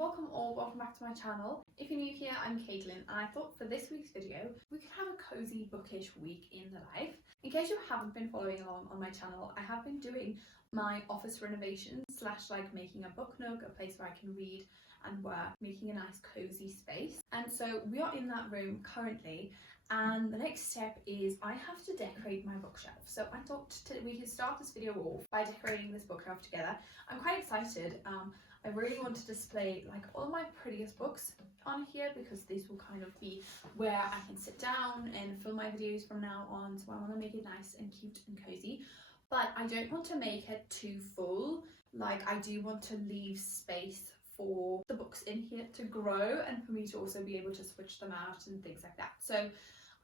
welcome back to my channel. If you're new here, I'm Kaitlin, and I thought for this week's video we could have a cozy bookish week in the life. In case you haven't been following along on my channel, I have been doing my office renovation / like making a book nook, a place where I can read and work, making a nice cozy space. And so we are in that room currently, and the next step is I have to decorate my bookshelf. So I thought we could start this video off by decorating this bookshelf together. I'm quite excited. I really want to display like all my prettiest books on here, because this will kind of be where I can sit down and film my videos from now on. So I want to make it nice and cute and cozy, but I don't want to make it too full. Like, I do want to leave space for the books in here to grow and for me to also be able to switch them out and things like that. So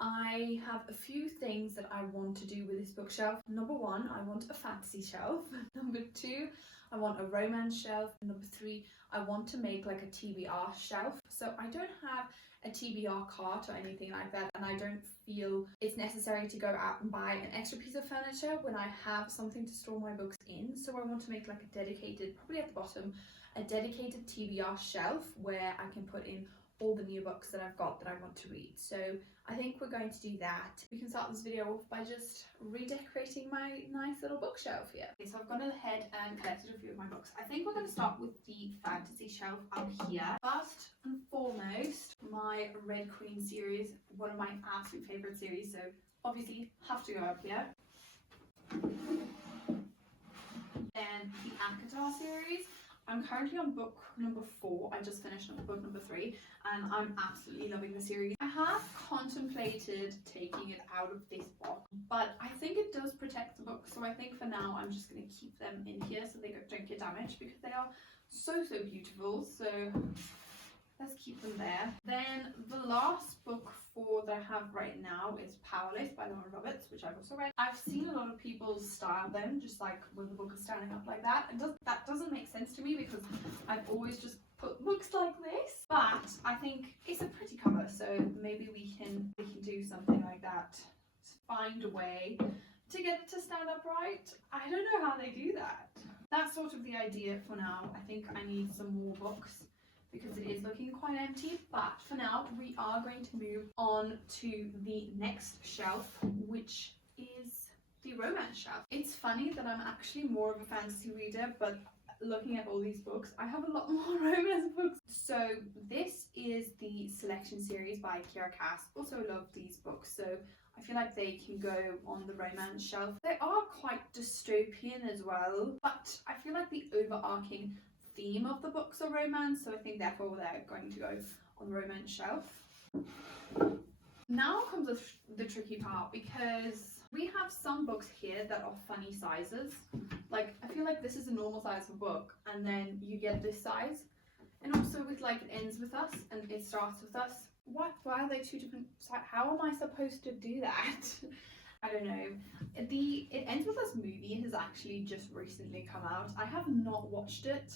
I have a few things that I want to do with this bookshelf. Number one, I want a fantasy shelf. Number two, I want a romance shelf. And number three, I want to make like a TBR shelf. So I don't have a TBR cart or anything like that, and I don't feel it's necessary to go out and buy an extra piece of furniture when I have something to store my books in. So I want to make like a dedicated, probably at the bottom, a dedicated TBR shelf where I can put in all the new books that I've got that I want to read. So I think we're going to do that. We can start this video off by just redecorating my nice little bookshelf here. Okay, so I've gone ahead and collected a few of my books. I think we're going to start with the fantasy shelf up here. First and foremost, my Red Queen series, one of my absolute favorite series, so obviously have to go up here. Then the Akatar series. I'm currently on book number 4. I just finished book number 3 and I'm absolutely loving the series. I have contemplated taking it out of this box, but I think it does protect the book, so I think for now I'm just going to keep them in here so they don't get damaged, because they are so beautiful. So let's keep them there. Then the last book that I have right now is Powerless by Romantasy, which I've also read. I've seen a lot of people style them just like when the book is standing up like that. That doesn't make sense to me, because I've always just put books like this. But I think it's a pretty cover, so maybe we can do something like that. Find a way to get it to stand upright. I don't know how they do that. That's sort of the idea for now. I think I need some more books, because it is looking quite empty. But for now, we are going to move on to the next shelf, which is the romance shelf. It's funny that I'm actually more of a fantasy reader, but looking at all these books, I have a lot more romance books. So this is the Selection series by Kira Cass. Also love these books, so I feel like they can go on the romance shelf. They are quite dystopian as well, but I feel like the overarching theme of the books are romance, so I think therefore they're going to go on the romance shelf. Now comes the tricky part, because we have some books here that are funny sizes. Like, I feel like this is a normal size of book, and then you get this size, and also with like it ends with us and it starts with us. Why are they two different sizes? How am I supposed to do that? I don't know. The It Ends With Us movie has actually just recently come out. I have not watched it.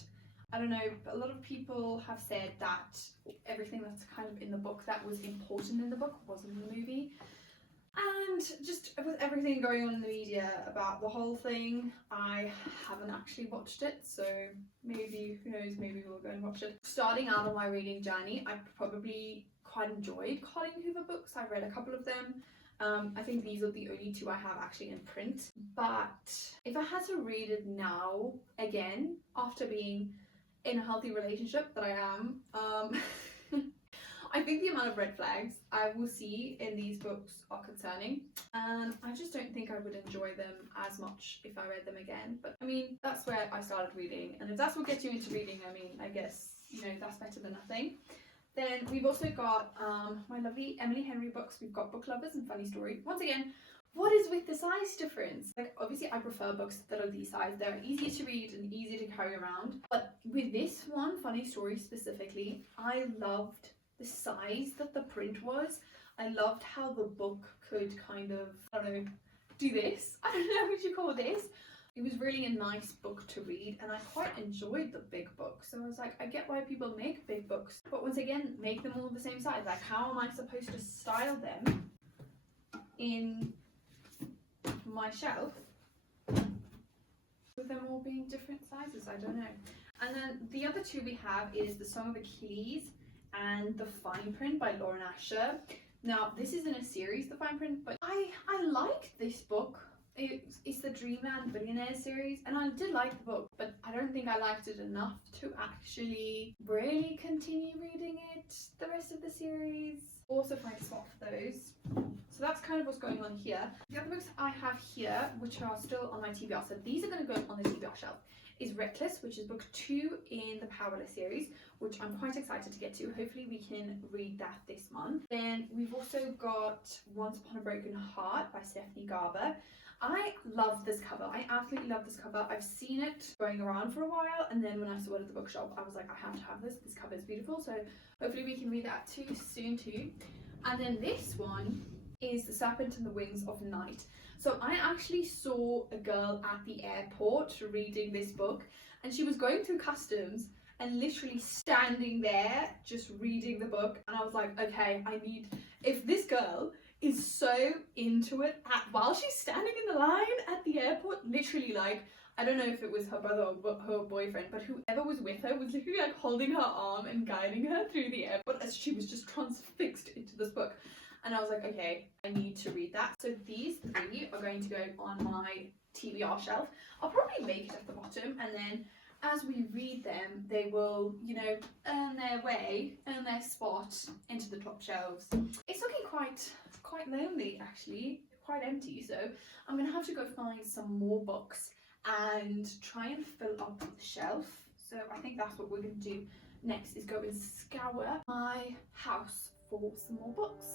I don't know, but a lot of people have said that everything that's kind of in the book that was important in the book wasn't in the movie. And just with everything going on in the media about the whole thing, I haven't actually watched it, so maybe, who knows, maybe we'll go and watch it. Starting out on my reading journey, I probably quite enjoyed Colleen Hoover books. I've read a couple of them. I think these are the only 2 I have actually in print. But if I had to read it now, again, after being in a healthy relationship that I am, I think the amount of red flags I will see in these books are concerning, and I just don't think I would enjoy them as much if I read them again. But I mean, that's where I started reading, and if that's what gets you into reading, I mean, I guess, you know, that's better than nothing. Then we've also got my lovely Emily Henry books. We've got Book Lovers and Funny Story. Once again, what is with the size difference? Like, obviously I prefer books that are these size. They're easier to read and easier to carry around. But with this one, Funny Story specifically, I loved the size that the print was. I loved how the book could kind of, I don't know, do this. I don't know what you call this. It was really a nice book to read, and I quite enjoyed the big book. So I was like, I get why people make big books, but once again, make them all the same size. Like, how am I supposed to style them in my shelf with them all being different sizes? I don't know. And then the other two we have is The Song of Achilles and The Fine Print by Lauren Asher. Now, this isn't a series, The Fine Print, but I liked this book. It's the Dreamland Billionaire series, and I did like the book, but I don't think I liked it enough to actually really continue reading it the rest of the series. Also find a spot for those. So that's kind of what's going on here. The other books I have here, which are still on my TBR, so these are going to go on the TBR shelf, is Reckless, which is book 2 in the Powerless series, which I'm quite excited to get to. Hopefully we can read that this month. Then we've also got Once Upon a Broken Heart by Stephanie Garber. I love this cover. I absolutely love this cover. I've seen it going around for a while, and then when I saw it at the bookshop, I was like, I have to have this. This cover is beautiful. So hopefully we can read that too soon too. And then this one is The Serpent and the Wings of Night. So I actually saw a girl at the airport reading this book, and she was going through customs and literally standing there just reading the book, and I was like, okay, if this girl is so into it while she's standing in the line at the airport, literally, like, I don't know if it was her brother or her boyfriend, but whoever was with her was literally like holding her arm and guiding her through the airport as she was just transfixed into this book. And I was like, okay, I need to read that. So these 3 are going to go on my TBR shelf. I'll probably make it at the bottom, and then as we read them, they will, you know, earn their spot into the top shelves. It's looking quite lonely, actually, quite empty. So I'm gonna have to go find some more books and try and fill up the shelf. So I think that's what we're gonna do next, is go and scour my house for some more books.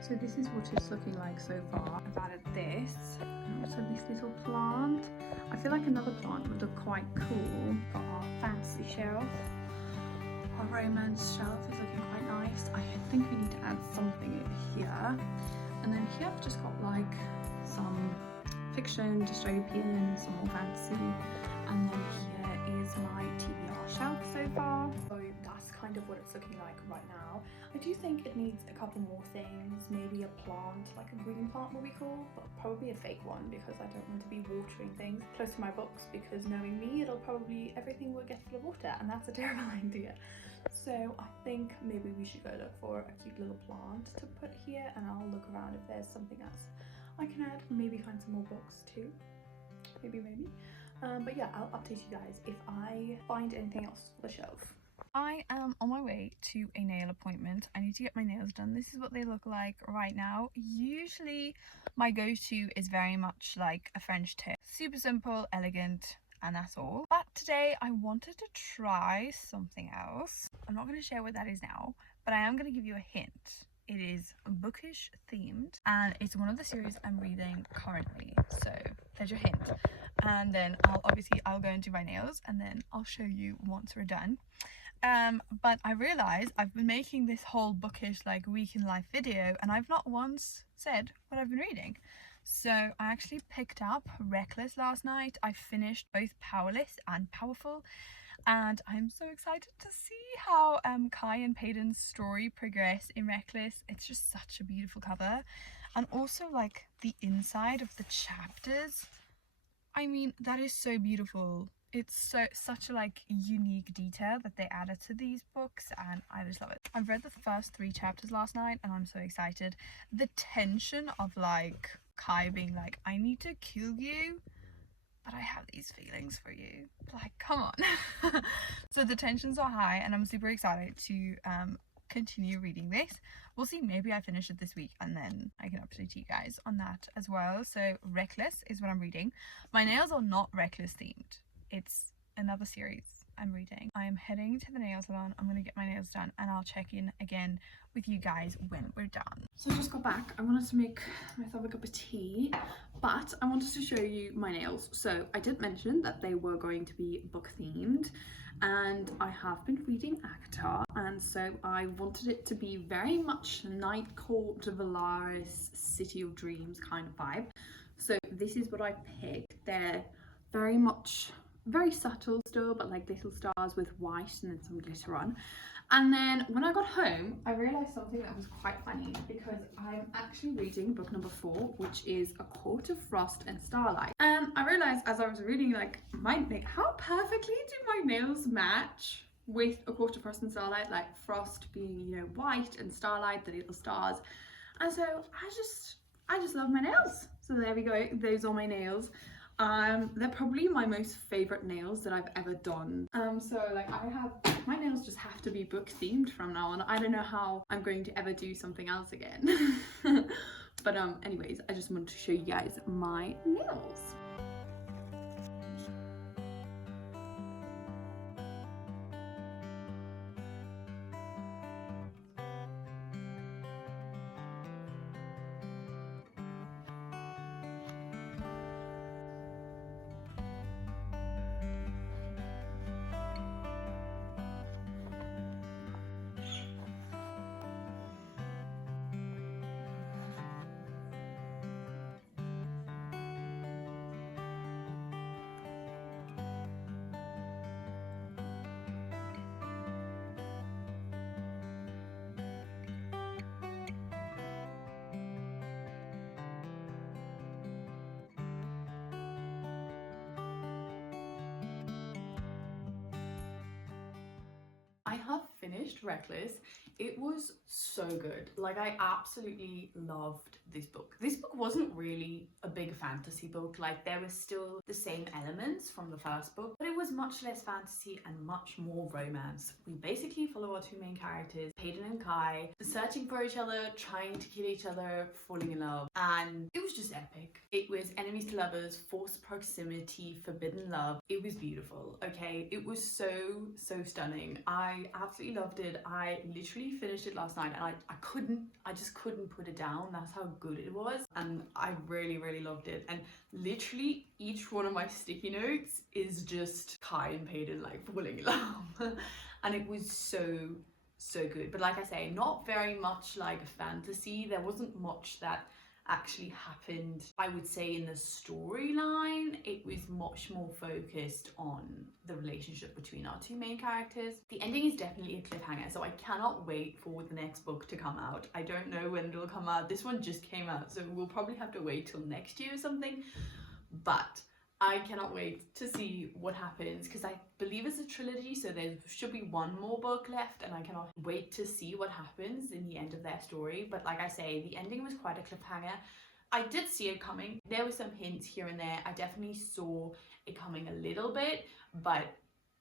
So this is what it's looking like so far. I've added this, and also this little plant. I feel like another plant would look quite cool. Got our fancy shelf. Our romance shelf is looking quite nice. I think we need to add something here. And then here I've just got like some fiction, dystopian, some more fantasy. And then here is my TBR shelf so far. So that's kind of what it's looking like right now. I do think it needs a couple more things, maybe a plant, like a green plant will be cool, but probably a fake one because I don't want to be watering things close to my books, because knowing me, everything will get full of water, and that's a terrible idea. So I think maybe we should go look for a cute little plant to put here, and I'll look around if there's something else I can add, maybe find some more books too, maybe. But yeah, I'll update you guys if I find anything else for the shelf. I am on my way to a nail appointment. I need to get my nails done. This is what they look like right now. Usually my go-to is very much like a French tip. Super simple, elegant, and that's all. But today I wanted to try something else. I'm not going to share what that is now, but I am going to give you a hint. It is bookish themed, and it's one of the series I'm reading currently. So there's your hint. And then I'll go and do my nails, and then I'll show you once we're done. But I realized I've been making this whole bookish like week in life video, and I've not once said what I've been reading. So I actually picked up Reckless last night. I finished both Powerless and Powerful, and I'm so excited to see how Kai and Peyton's story progress in Reckless. It's just such a beautiful cover, and also like the inside of the chapters. I mean, that is so beautiful. It's such a like unique detail that they added to these books, and I just love it. I've read the first 3 chapters last night, and I'm so excited. The tension of like Kai being like, I need to kill you, but I have these feelings for you. Like, come on. So the tensions are high, and I'm super excited to continue reading this. We'll see, maybe I finish it this week, and then I can update you guys on that as well. So Reckless is what I'm reading. My nails are not Reckless themed. It's another series I'm reading. I'm heading to the nail salon. I'm gonna get my nails done and I'll check in again with you guys when we're done. So I just got back. I wanted to make myself a cup of tea, but I wanted to show you my nails. So I did mention that they were going to be book themed, and I have been reading ACOTAR, and so I wanted it to be very much Night Court, Valaris, City of Dreams kind of vibe. So this is what I picked. They're very subtle still, but like little stars with white and then some glitter on. And then when I got home, I realised something that was quite funny, because I'm actually reading book number 4, which is A Court of Frost and Starlight. And I realised as I was reading, like, how perfectly do my nails match with A Court of Frost and Starlight, like frost being, you know, white and starlight, the little stars. And so I just love my nails. So there we go, those are my nails. They're probably my most favorite nails that I've ever done. So like my nails just have to be book themed from now on. I don't know how I'm going to ever do something else again. But anyways, I just wanted to show you guys my nails. I have finished Reckless. It was so good. Like, I absolutely loved this book. This book wasn't really a big fantasy book. Like, there were still the same elements from the first book, but it was much less fantasy and much more romance. We basically follow our two main characters, Hayden and Kai, searching for each other, trying to kill each other, falling in love, and it was just epic. It was enemies to lovers, forced proximity, forbidden love. It was beautiful, okay? It was so stunning. I absolutely loved it. I literally finished it last night, and I just couldn't put it down. That's how good it was, and I really loved it. And literally each one of my sticky notes is just Kai and Hayden like falling in love. And it was so good. But like I say, not very much like fantasy. There wasn't much that actually happened, I would say, in the storyline. It was much more focused on the relationship between our two main characters. The ending is definitely a cliffhanger, so I cannot wait for the next book to come out. I don't know when it'll come out. This one just came out, so we'll probably have to wait till next year or something, but I cannot wait to see what happens, because I believe it's a trilogy, so there should be one more book left, and I cannot wait to see what happens in the end of their story. But like I say, the ending was quite a cliffhanger. I did see it coming. There were some hints here and there. I definitely saw it coming a little bit, but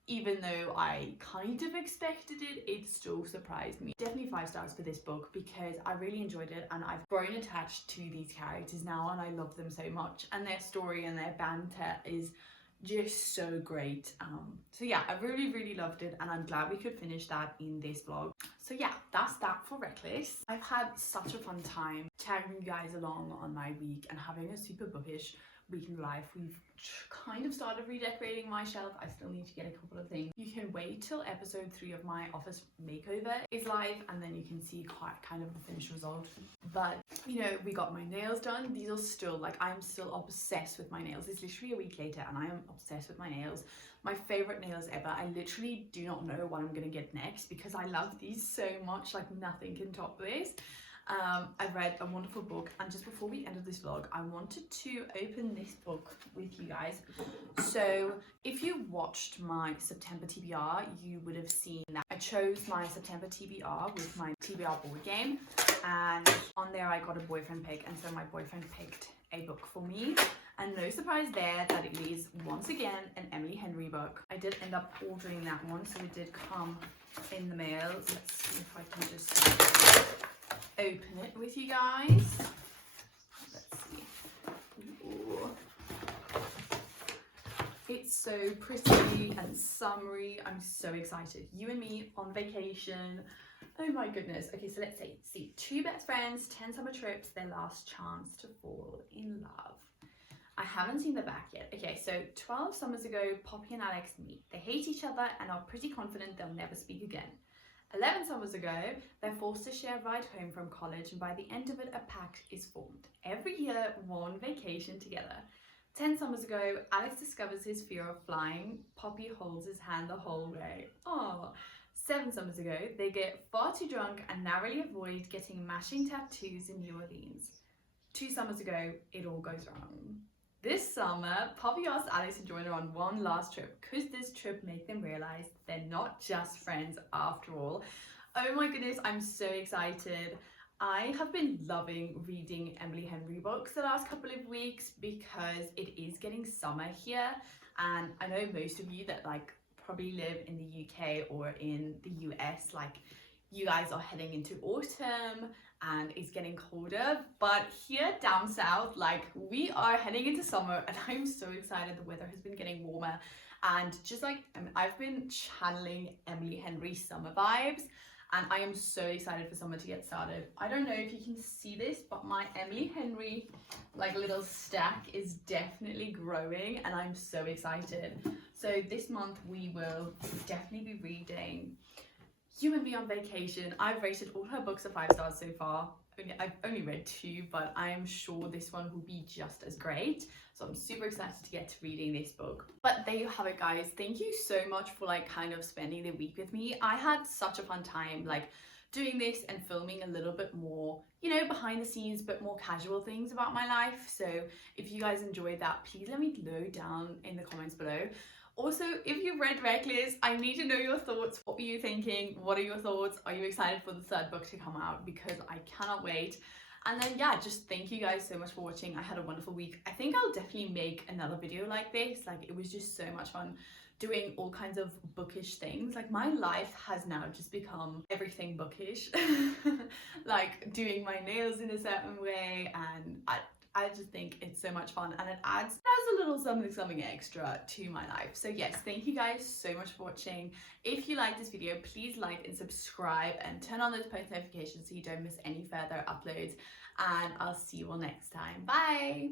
even though I kind of expected it, it still surprised me. Definitely 5 stars for this book, because I really enjoyed it, and I've grown attached to these characters now, and I love them so much, and their story and their banter is just so great. So yeah, I really loved it, and I'm glad we could finish that in this vlog. So yeah, that's that for Reckless. I've had such a fun time tagging you guys along on my week and having a super bookish week in life. We've kind of started redecorating my shelf. I still need to get a couple of things. You can wait till episode 3 of my office makeover is live, and then you can see quite kind of the finished result. But you know, we got my nails done. These are still, like, I'm still obsessed with my nails. It's literally a week later and I am obsessed with my nails. My favorite nails ever. I literally do not know what I'm gonna get next, because I love these so much. Like, nothing can top this. I've read a wonderful book, and just before we ended this vlog, I wanted to open this book with you guys. So if you watched my September TBR, you would have seen that I chose my September TBR with my TBR board game, and on there I got a boyfriend pick, and so my boyfriend picked a book for me. And no surprise there that it is once again an Emily Henry book. I did end up ordering that one, so it did come in the mail. Let's see if I can just open it with you guys. Let's see. Ooh. It's so pretty and summery. I'm so excited. You and me on vacation. Oh my goodness. Okay, so let's see. 2 best friends, 10 summer trips, their last chance to fall in love. I haven't seen the back yet. Okay, so 12 summers ago, Poppy and Alex meet. They hate each other and are pretty confident they'll never speak again. 11 summers ago, they're forced to share a ride home from college, and by the end of it, a pact is formed. Every year, one vacation together. 10 summers ago, Alex discovers his fear of flying. Poppy holds his hand the whole way. Oh. 7 summers ago, they get far too drunk and narrowly avoid getting matching tattoos in New Orleans. 2 summers ago, it all goes wrong. This summer, Poppy asks Alex to join her on one last trip. Could this trip make them realise they're not just friends after all? Oh my goodness, I'm so excited. I have been loving reading Emily Henry books the last couple of weeks because it is getting summer here, and I know most of you that like probably live in the UK or in the US, like you guys are heading into autumn and it's getting colder, but here down south, like we are heading into summer, and I'm so excited. The weather has been getting warmer, and just like I've been channeling Emily Henry summer vibes, and I am so excited for summer to get started. I don't know if you can see this, but my Emily Henry like little stack is definitely growing, and I'm so excited. So this month we will definitely be reading You and Me on Vacation. I've rated all her books a 5 stars so far. I've only read 2, but I am sure this one will be just as great. So I'm super excited to get to reading this book. But there you have it, guys. Thank you so much for like kind of spending the week with me. I had such a fun time like doing this and filming a little bit more, you know, behind the scenes, but more casual things about my life. So if you guys enjoyed that, please let me know down in the comments below. Also, if you've read Reckless, I need to know your thoughts. What were you thinking? What are your thoughts? Are you excited for the 3rd book to come out? Because I cannot wait. And then yeah, just thank you guys so much for watching. I had a wonderful week. I think I'll definitely make another video like this. Like it was just so much fun doing all kinds of bookish things. Like my life has now just become everything bookish. Like doing my nails in a certain way, and I just think it's so much fun, and it adds a little something extra to my life. So yes, thank you guys so much for watching. If you like this video, please like and subscribe and turn on those post notifications so you don't miss any further uploads, and I'll see you all next time. Bye!